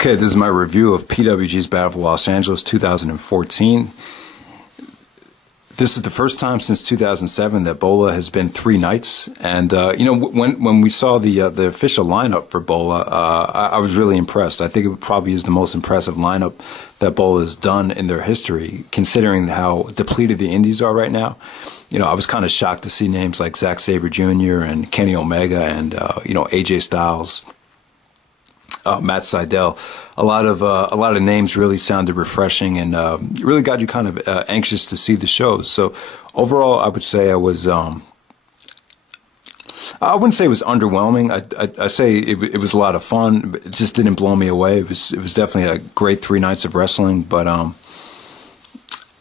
Okay, this is my review of PWG's Battle for Los Angeles 2014. This is the first time since 2007 that Bola has been 3 nights, and when we saw the official lineup for Bola, I was really impressed. I think it probably is the most impressive lineup that Bola has done in their history, considering how depleted the Indies are right now. I was kind of shocked to see names like Zack Sabre Jr. and Kenny Omega and AJ Styles. Matt Sydal, a lot of names really sounded refreshing and really got you kind of anxious to see the shows. So overall, I would say I was I wouldn't say it was underwhelming. I say it was a lot of fun, but it just didn't blow me away. It was definitely a great 3 nights of wrestling, but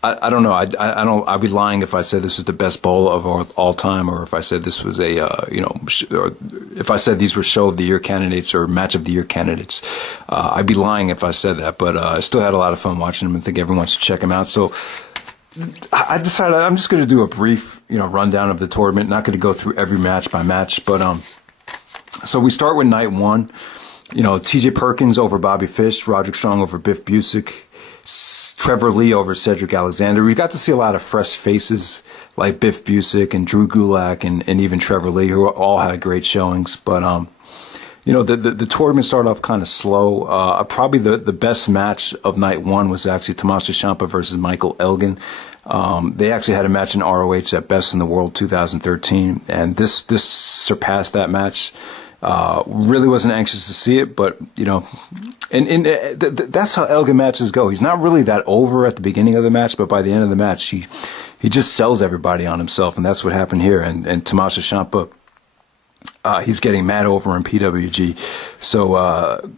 I don't know. I'd be lying if I said this was the best Bola of all time, or if I said this was or if I said these were show of the year candidates or match of the year candidates. I'd be lying if I said that, but I still had a lot of fun watching them and think everyone should check them out. So I decided I'm just going to do a brief, rundown of the tournament. Not going to go through every match by match, but so we start with night 1. T.J. Perkins over Bobby Fish, Roderick Strong over Biff Busick, Trevor Lee over Cedric Alexander. We got to see a lot of fresh faces like Biff Busick and Drew Gulak and even Trevor Lee, who all had great showings. But the tournament started off kind of slow. Probably the best match of night 1 was actually Tommaso Ciampa versus Michael Elgin. They actually had a match in ROH at Best in the World 2013, and this surpassed that match. Really wasn't anxious to see it, but that's how Elgin matches go. He's not really that over at the beginning of the match, but by the end of the match, he just sells everybody on himself, and that's what happened here. And Tommaso Ciampa, he's getting mad over in PWG. So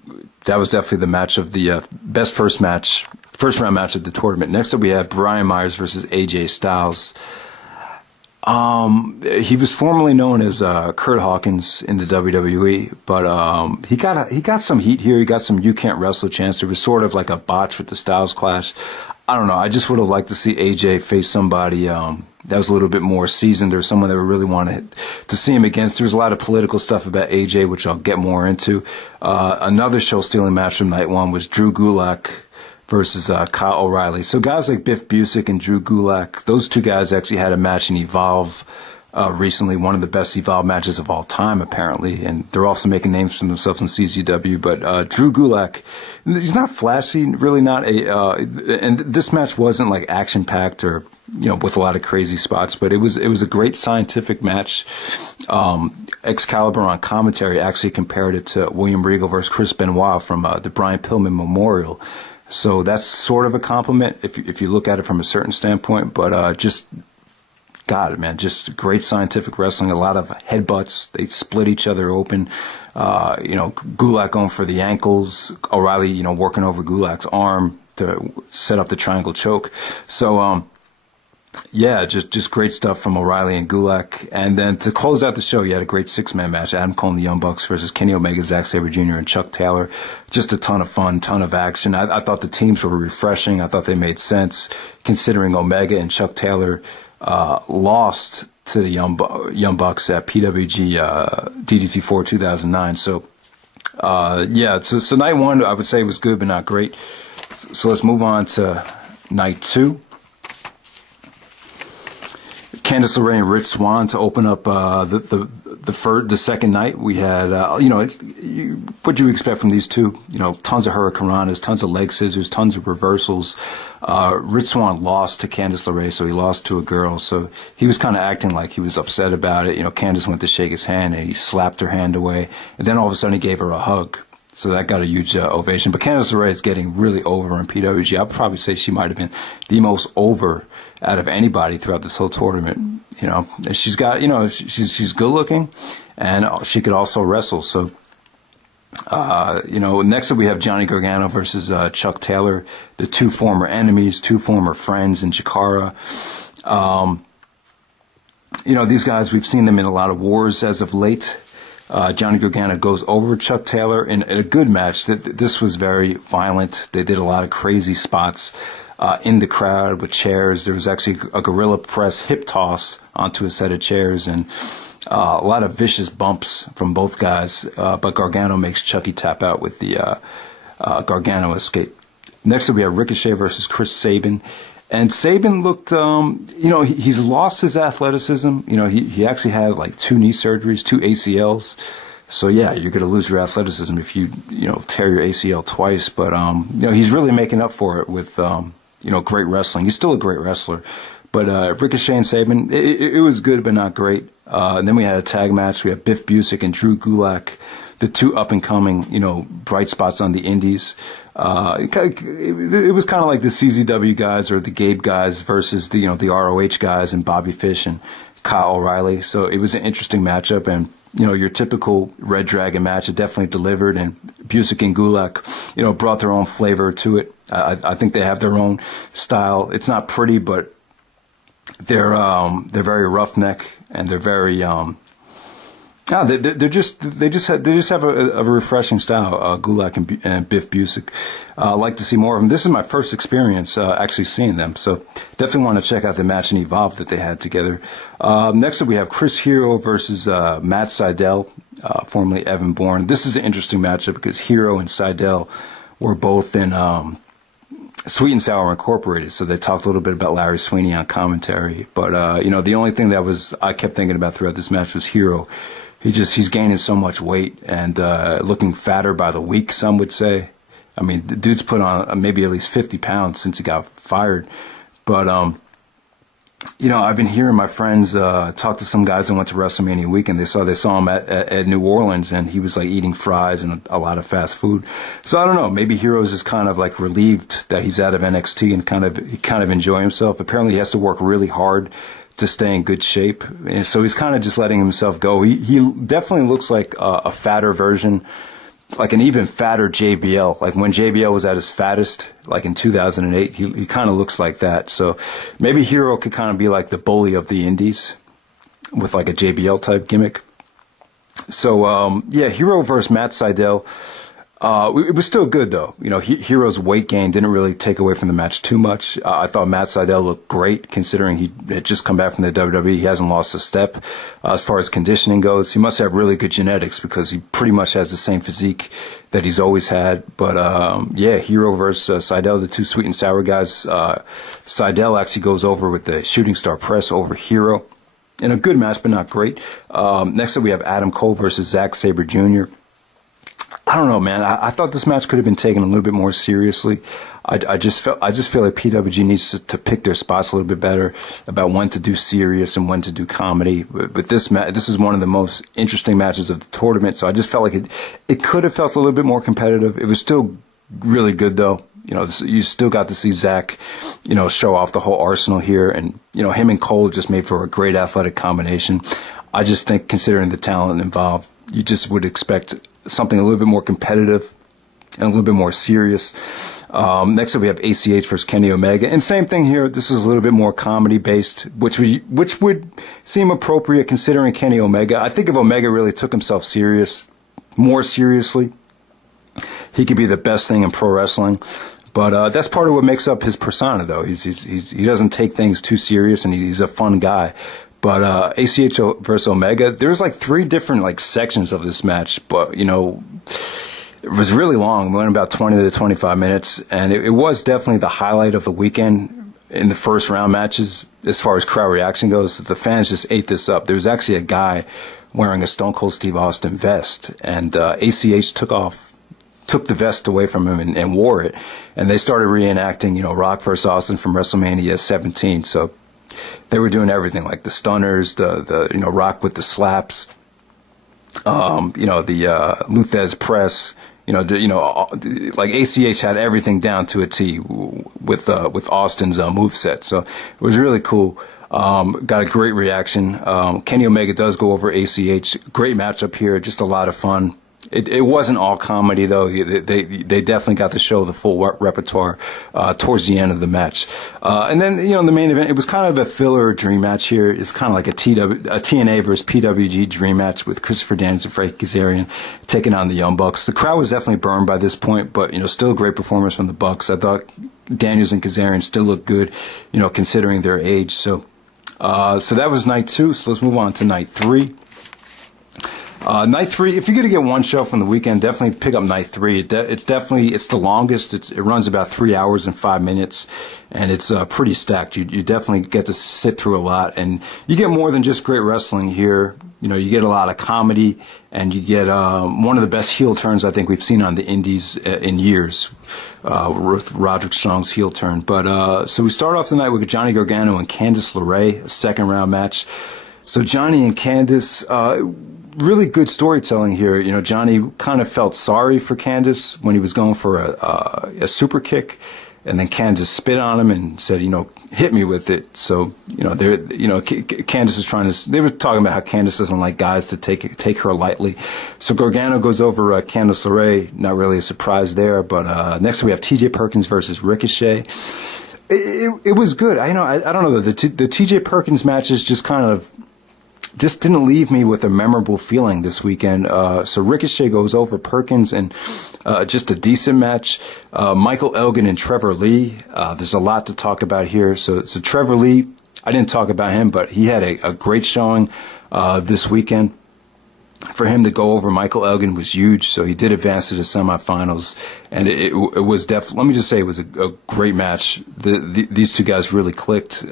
that was definitely the match of the best first round match of the tournament. Next up, we had Brian Myers versus AJ Styles. He was formerly known as Kurt Hawkins in the WWE, but he got some heat here. He got some "you can't wrestle" chance. There was sort of like a botch with the Styles Clash. I don't know. I just would have liked to see AJ face somebody that was a little bit more seasoned, or someone that we really wanted to see him against. There was a lot of political stuff about AJ, which I'll get more into. Another show-stealing match from night 1 was Drew Gulak versus Kyle O'Reilly. So guys like Biff Busick and Drew Gulak, those 2 guys actually had a match in Evolve recently, one of the best Evolve matches of all time, apparently. And they're also making names for themselves in CZW. But Drew Gulak, he's not flashy, really not and this match wasn't like action-packed or with a lot of crazy spots, but it was a great scientific match. Excalibur on commentary actually compared it to William Regal versus Chris Benoit from the Brian Pillman Memorial. So that's sort of a compliment if you look at it from a certain standpoint, but just great scientific wrestling, a lot of headbutts. They split each other open. Gulak going for the ankles, O'Reilly, working over Gulak's arm to set up the triangle choke. So, just great stuff from O'Reilly and Gulak. And then to close out the show, you had a great 6-man match. Adam Cole and the Young Bucks versus Kenny Omega, Zack Sabre Jr., and Chuck Taylor. Just a ton of fun, ton of action. I thought the teams were refreshing. I thought they made sense, considering Omega and Chuck Taylor lost to the Young Bucks at PWG DDT4 2009. So, so night 1, I would say was good, but not great. So let's move on to night 2. Candice LeRae and Rich Swan to open up the second night. We had what do you expect from these two? Tons of hurricanranas, tons of leg scissors, tons of reversals. Rich Swan lost to Candice LeRae, so he lost to a girl. So he was kind of acting like he was upset about it. Candice went to shake his hand and he slapped her hand away, and then all of a sudden he gave her a hug. So that got a huge ovation. But Candice LeRae is getting really over in PWG. I'd probably say she might have been the most over out of anybody throughout this whole tournament. And she's got, she's good looking, and she could also wrestle. So, next up we have Johnny Gargano versus Chuck Taylor, the 2 former enemies, 2 former friends in Chikara. These guys, we've seen them in a lot of wars as of late. Johnny Gargano goes over Chuck Taylor in a good match. This was very violent. They did a lot of crazy spots in the crowd with chairs. There was actually a gorilla press hip toss onto a set of chairs, and a lot of vicious bumps from both guys. But Gargano makes Chucky tap out with the Gargano escaped. Next up, we have Ricochet versus Chris Sabin. And Sabin looked, he's lost his athleticism. He actually had like 2 knee surgeries, 2 ACLs. So yeah, you're going to lose your athleticism if you tear your ACL twice. But, he's really making up for it with, great wrestling. He's still a great wrestler. But Ricochet and Sabin, it was good but not great. And then we had a tag match. We had Biff Busick and Drew Gulak, the 2 up-and-coming, bright spots on the indies. It was kind of like the CZW guys or the Gabe guys versus the ROH guys and Bobby Fish and Kyle O'Reilly. So it was an interesting matchup, and your typical Red Dragon match, it definitely delivered, and Busick and Gulak, brought their own flavor to it. I think they have their own style. It's not pretty, but they're very roughneck, and they're very they just have a refreshing style. Gulak and Biff Busick. I'd like to see more of them. This is my first experience actually seeing them, so definitely want to check out the match and Evolve that they had together. Next up, we have Chris Hero versus Matt Sydal, formerly Evan Bourne. This is an interesting matchup because Hero and Sydal were both in Sweet and Sour Incorporated, so they talked a little bit about Larry Sweeney on commentary. But the only thing that I kept thinking about throughout this match was Hero. He's gaining so much weight and looking fatter by the week, some would say. I mean, the dude's put on maybe at least 50 pounds since he got fired. But I've been hearing my friends talk to some guys that went to WrestleMania weekend. They saw him at New Orleans, and he was like eating fries and a lot of fast food. So I don't know. Maybe Heroes is kind of like relieved that he's out of NXT and kind of enjoy himself. Apparently, he has to work really hard to stay in good shape, and so he's kind of just letting himself go. He definitely looks like a fatter version, like an even fatter JBL. Like when JBL was at his fattest, like in 2008, he kind of looks like that. So maybe Hero could kind of be like the bully of the indies with like a JBL type gimmick. So Hero versus Matt Sydal. It was still good though. Hero's weight gain didn't really take away from the match too much. I thought Matt Sydal looked great considering he had just come back from the WWE. He hasn't lost a step. As far as conditioning goes, he must have really good genetics because he pretty much has the same physique that he's always had. But Hero versus Sydal, the 2 Sweet and Sour guys. Sydal actually goes over with the shooting star press over Hero in a good match, but not great. Next up, we have Adam Cole versus Zack Sabre Jr. I don't know, man. I thought this match could have been taken a little bit more seriously. I just feel like PWG needs to pick their spots a little bit better about when to do serious and when to do comedy. But this is one of the most interesting matches of the tournament, so I just felt like it could have felt a little bit more competitive. It was still really good though. You still got to see Zack, show off the whole arsenal here, and him and Cole just made for a great athletic combination. I just think, considering the talent involved, you just would expect something a little bit more competitive and a little bit more serious. Next up, we have ACH versus Kenny Omega, and same thing here. This is a little bit more comedy based, which would seem appropriate considering Kenny Omega. I think if Omega really took himself more seriously, he could be the best thing in pro wrestling. But that's part of what makes up his persona, though. He doesn't take things too serious, and he's a fun guy. But ACH versus Omega, there's like 3 different like sections of this match, but it was really long. We went about 20 to 25 minutes, and it was definitely the highlight of the weekend in the first round matches as far as crowd reaction goes. The fans just ate this up. There was actually a guy wearing a Stone Cold Steve Austin vest, and ACH took the vest away from him and wore it, and they started reenacting Rock versus Austin from WrestleMania 17. So they were doing everything, like the stunners, the Rock with the slaps, the Luthez press, like ACH had everything down to a T with Austin's moveset. So it was really cool. Got a great reaction. Kenny Omega does go over ACH. Great matchup here, just a lot of fun. It wasn't all comedy though. They definitely got to show the full repertoire towards the end of the match. And then the main event, it was kind of a filler dream match here. It's kind of like a TNA versus PWG dream match with Christopher Daniels and Frankie Kazarian taking on the Young Bucks. The crowd was definitely burned by this point, but still a great performance from the Bucks. I thought Daniels and Kazarian still looked good, considering their age. So that was night 2. So let's move on to night 3. Night 3, if you're going to get one show from the weekend, definitely pick up night 3. It's the longest. It runs about 3 hours and 5 minutes, and it's pretty stacked. You definitely get to sit through a lot, and you get more than just great wrestling here. You know, you get a lot of comedy, and you get one of the best heel turns I think we've seen on the indies in years, with Roderick Strong's heel turn. But so we start off the night with Johnny Gargano and Candice LeRae, a second-round match. So Johnny and Candice, really good storytelling here. You know, Johnny kind of felt sorry for Candice when he was going for a super kick, and then Candice spit on him and said, you know, hit me with it. So, you know, Candice is trying to, they were talking about how Candice doesn't like guys to take her lightly. So Gargano goes over Candice LeRae, not really a surprise there, but next we have TJ Perkins versus Ricochet. It was good. I don't know, the TJ Perkins matches just didn't leave me with a memorable feeling this weekend. So Ricochet goes over Perkins, and just a decent match. Michael Elgin and Trevor Lee. There's a lot to talk about here. So Trevor Lee, I didn't talk about him, but he had a great showing this weekend. For him to go over Michael Elgin was huge, so he did advance to the semifinals, and it was definitely, let me just say, it was a great match. These two guys really clicked.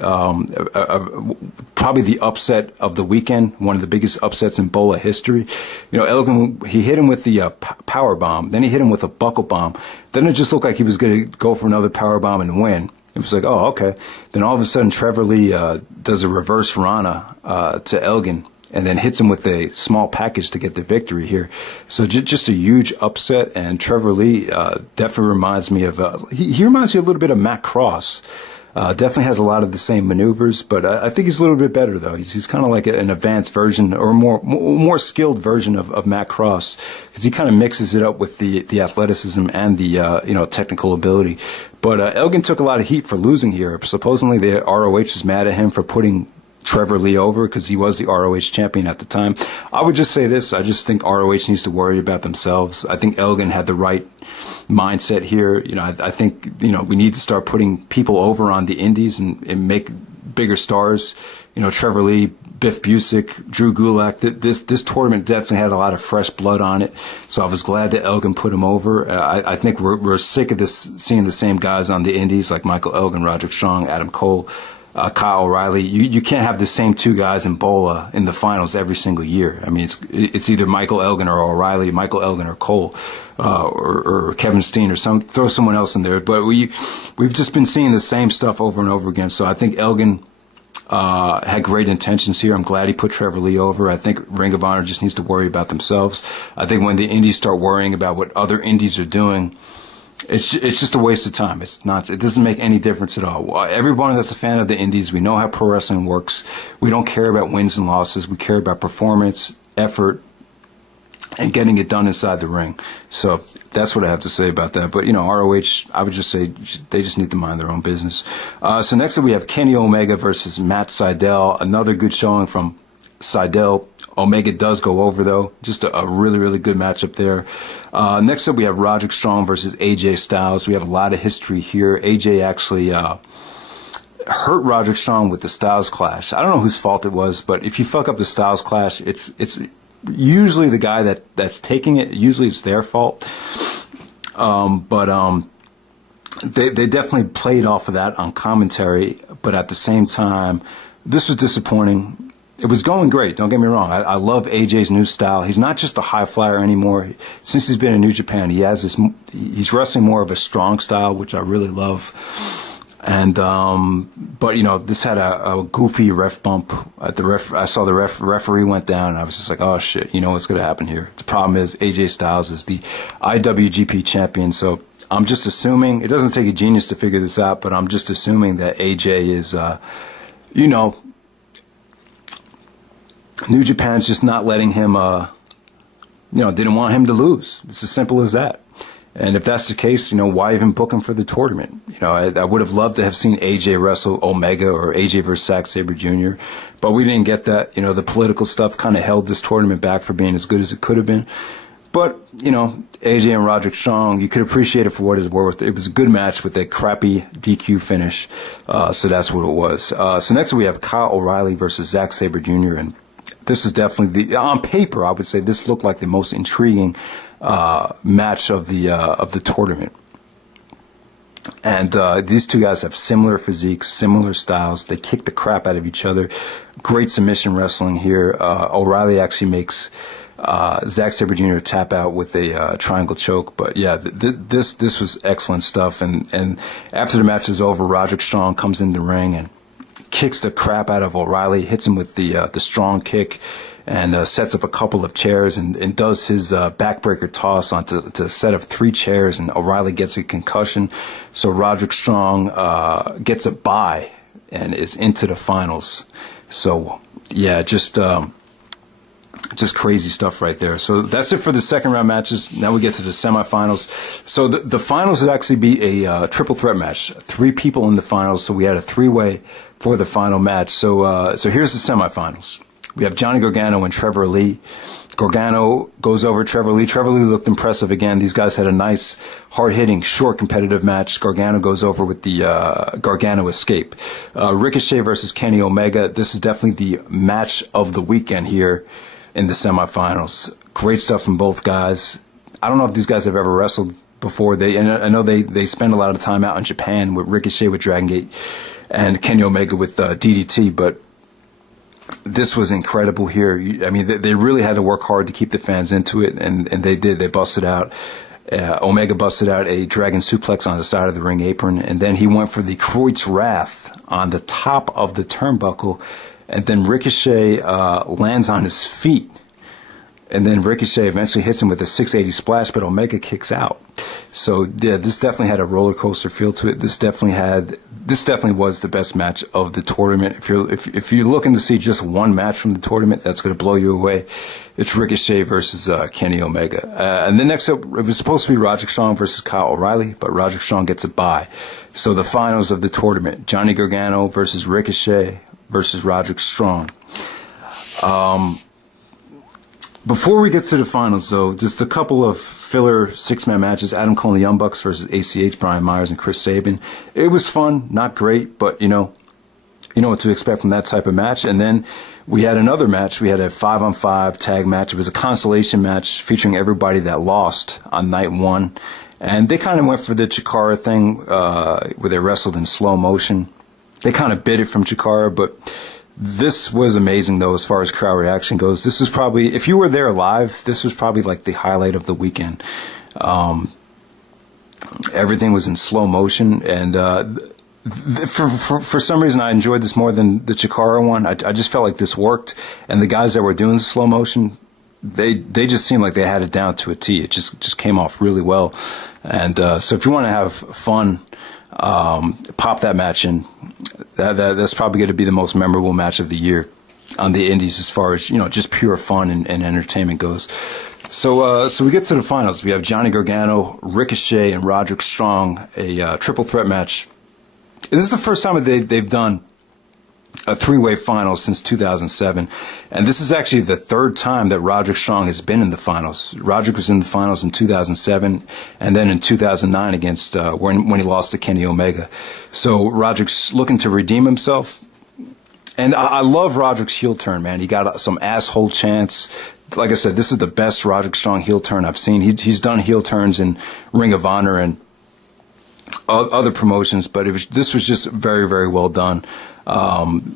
Probably the upset of the weekend, one of the biggest upsets in Bola history. You know, Elgin, he hit him with the power bomb, then he hit him with a buckle bomb. Then it just looked like he was going to go for another power bomb and win. It was like, oh, okay. Then all of a sudden, Trevor Lee does a reverse Rana to Elgin, and then hits him with a small package to get the victory here. So just a huge upset, and Trevor Lee definitely reminds me of, he reminds me a little bit of Matt Cross. Definitely has a lot of the same maneuvers, but I think he's a little bit better, though. He's kind of like an advanced version, or more skilled version of Matt Cross, because he kind of mixes it up with the athleticism and the technical ability. But Elgin took a lot of heat for losing here. Supposedly the ROH is mad at him for putting Trevor Lee over because he was the ROH champion at the time. I would just say this. I just think ROH needs to worry about themselves. I think Elgin had the right mindset here. You know, I think, you know, we need to start putting people over on the indies and make bigger stars. You know, Trevor Lee, Biff Busick, Drew Gulak. This tournament definitely had a lot of fresh blood on it. So I was glad that Elgin put him over. I think we're sick of seeing the same guys on the indies like Michael Elgin, Roderick Strong, Adam Cole, Kyle O'Reilly. You can't have the same two guys in Bola in the finals every single year. I mean, it's either Michael Elgin or O'Reilly, Michael Elgin or Cole, or Kevin Steen, or throw someone else in there. But we've just been seeing the same stuff over and over again. So I think Elgin had great intentions here. I'm glad he put Trevor Lee over. I think Ring of Honor just needs to worry about themselves. I think when the indies start worrying about what other indies are doing, it's just a waste of time. It doesn't make any difference at all. Everyone that's a fan of the indies, we know how pro wrestling works. We don't care about wins and losses. We care about performance, effort, and getting it done inside the ring. So that's what I have to say about that. But, you know, ROH, I would just say they just need to mind their own business. So next up we have Kenny Omega versus Matt Sydal. Another good showing from Sydal. Omega does go over, though. Just a really, really good matchup there. Next up, we have Roderick Strong versus AJ Styles. We have a lot of history here. AJ actually hurt Roderick Strong with the Styles Clash. I don't know whose fault it was, but if you fuck up the Styles Clash, it's usually the guy that's taking it. Usually it's their fault. They definitely played off of that on commentary, but at the same time, this was disappointing. It was going great, don't get me wrong. I love AJ's new style. He's not just a high flyer anymore. Since he's been in New Japan, he's wrestling more of a strong style, which I really love. And but you know, this had a goofy ref bump at the ref. I saw the referee went down, and I was just like, oh shit, you know what's going to happen here. The problem is AJ Styles is the IWGP champion, so I'm just assuming, it doesn't take a genius to figure this out, but I'm just assuming that AJ is you know, New Japan's just not letting him, didn't want him to lose. It's as simple as that. And if that's the case, you know, why even book him for the tournament? You know, I would have loved to have seen AJ wrestle Omega or AJ versus Zack Sabre Jr., but we didn't get that. You know, the political stuff kind of held this tournament back for being as good as it could have been. But, you know, AJ and Roderick Strong, you could appreciate it for what it's worth. It was a good match with a crappy DQ finish, so that's what it was. So next we have Kyle O'Reilly versus Zack Sabre Jr., and this is definitely on paper, I would say this looked like the most intriguing match of the tournament. And these two guys have similar physiques, similar styles. They kick the crap out of each other. Great submission wrestling here. O'Reilly actually makes Zack Sabre Jr. tap out with a triangle choke. But yeah, this was excellent stuff. And after the match is over, Roderick Strong comes in the ring and kicks the crap out of O'Reilly, hits him with the strong kick, and sets up a couple of chairs and does his backbreaker toss onto a set of 3 chairs, and O'Reilly gets a concussion. So Roderick Strong gets a bye and is into the finals. So yeah, just crazy stuff right there. So that's it for the second round matches. Now we get to the semifinals. So the finals would actually be a triple threat match. 3 people in the finals. So we had a 3-way for the final match. So here's the semifinals. We have Johnny Gargano and Trevor Lee. Gargano goes over Trevor Lee. Trevor Lee looked impressive again. These guys had a nice, hard-hitting, short, competitive match. Gargano goes over with the Gargano escape. Ricochet versus Kenny Omega. This is definitely the match of the weekend here in the semifinals. Great stuff from both guys. I don't know if these guys have ever wrestled before. And I know they spend a lot of time out in Japan with Ricochet with Dragon Gate and Kenny Omega with DDT, but this was incredible here. I mean, they really had to work hard to keep the fans into it, and they did. They busted out. Omega busted out a dragon suplex on the side of the ring apron, and then he went for the Kreutz Wrath on the top of the turnbuckle, and then Ricochet lands on his feet. And then Ricochet eventually hits him with a 680 splash, but Omega kicks out. So yeah, this definitely had a roller coaster feel to it. This definitely was the best match of the tournament. If you're looking to see just one match from the tournament that's going to blow you away, it's Ricochet versus Kenny Omega. And then next up, it was supposed to be Roderick Strong versus Kyle O'Reilly, but Roderick Strong gets a bye. So the finals of the tournament: Johnny Gargano versus Ricochet versus Roderick Strong. Before we get to the finals, though, just a couple of filler 6-man matches. Adam Cole and the Young Bucks versus ACH, Brian Myers and Chris Sabin. It was fun, not great, but you know what to expect from that type of match. And then we had another match. We had a 5-on-5 tag match. It was a consolation match featuring everybody that lost on night 1. And they kind of went for the Chikara thing where they wrestled in slow motion. They kind of bit it from Chikara, but this was amazing, though, as far as crowd reaction goes. This was probably, if you were there live, this was probably like the highlight of the weekend. Everything was in slow motion, and for some reason I enjoyed this more than the Chikara one. I just felt like this worked, and the guys that were doing the slow motion, they just seemed like they had it down to a T. It just came off really well. And so if you want to have fun, pop that match in. That's probably going to be the most memorable match of the year on the indies, as far as just pure fun and entertainment goes. So we get to the finals. We have Johnny Gargano, Ricochet, and Roderick Strong, a triple threat match. This is the first time that they've done a 3-way final since 2007, and this is actually the 3rd time that Roderick Strong has been in the finals. Roderick was in the finals in 2007, and then in 2009 against when he lost to Kenny Omega. So Roderick's looking to redeem himself, and I love Roderick's heel turn, man. He got some asshole chants. Like I said, this is the best Roderick Strong heel turn I've seen. He's done heel turns in Ring of Honor and other promotions, but this was just very, very well done.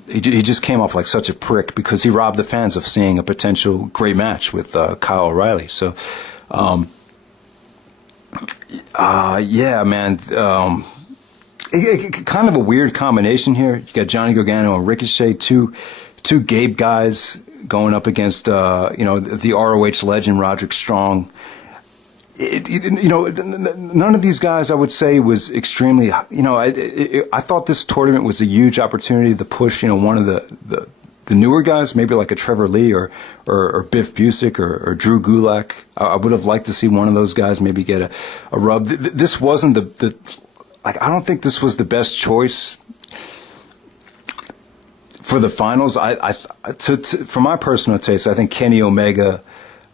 He just came off like such a prick because he robbed the fans of seeing a potential great match with Kyle O'Reilly. So, yeah, man. Kind of a weird combination here. You got Johnny Gargano and Ricochet, two Gabe guys going up against the ROH legend Roderick Strong. None of these guys, I would say, was extremely, I thought this tournament was a huge opportunity to push, one of the newer guys, maybe like a Trevor Lee or Biff Busick or Drew Gulak. I would have liked to see one of those guys maybe get a rub. This wasn't I don't think this was the best choice for the finals. For my personal taste, I think Kenny Omega,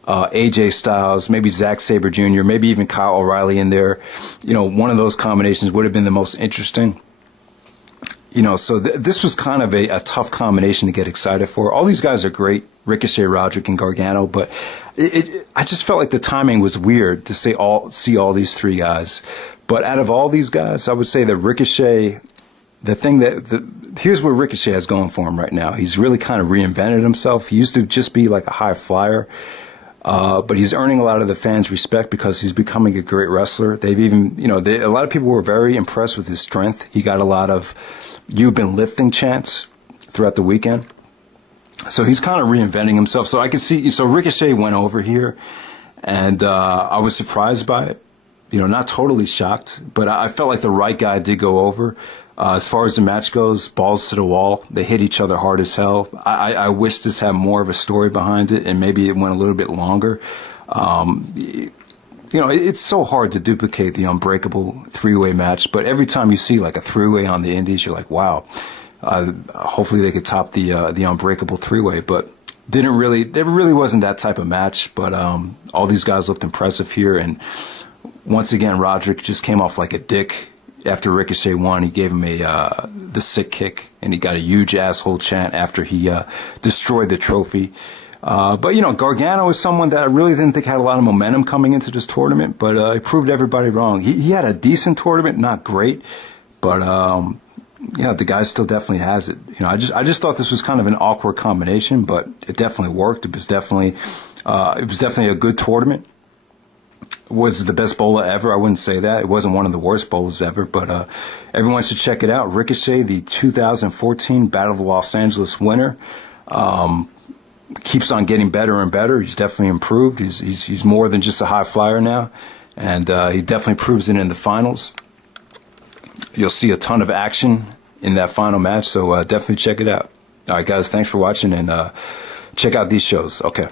AJ Styles, maybe Zack Sabre Jr., maybe even Kyle O'Reilly in there. One of those combinations would have been the most interesting. So this was kind of a tough combination to get excited for. All these guys are great. Ricochet, Roderick, and Gargano, but I just felt like the timing was weird to see all these three guys. But out of all these guys, I would say that Ricochet, here's where Ricochet has going for him right now. He's really kind of reinvented himself. He used to just be like a high flyer, but he's earning a lot of the fans' respect because he's becoming a great wrestler. They've even, a lot of people were very impressed with his strength. He got a lot of "you've been lifting" chants throughout the weekend. So he's kind of reinventing himself. So I can see, so Ricochet went over here, and I was surprised by it. Not totally shocked, but I felt like the right guy did go over. As far as the match goes, balls to the wall. They hit each other hard as hell. I wish this had more of a story behind it, and maybe it went a little bit longer. It's so hard to duplicate the Unbreakable three-way match, but every time you see like a three-way on the Indies, you're like, wow. Hopefully they could top the Unbreakable three-way, but there really wasn't that type of match. But all these guys looked impressive here, and once again, Roderick just came off like a dick after Ricochet won. He gave him the sick kick, and he got a huge asshole chant after he destroyed the trophy. But Gargano is someone that I really didn't think had a lot of momentum coming into this tournament, but he proved everybody wrong. He had a decent tournament, not great, but the guy still definitely has it. I just thought this was kind of an awkward combination, but it definitely worked. It was definitely a good tournament. Was it the best bowler ever? I wouldn't say that. It wasn't one of the worst bowlers ever, but everyone should check it out. Ricochet, the 2014 Battle of Los Angeles winner, keeps on getting better and better. He's definitely improved. He's more than just a high flyer now, and he definitely proves it in the finals. You'll see a ton of action in that final match, so definitely check it out. All right, guys, thanks for watching, and check out these shows. Okay.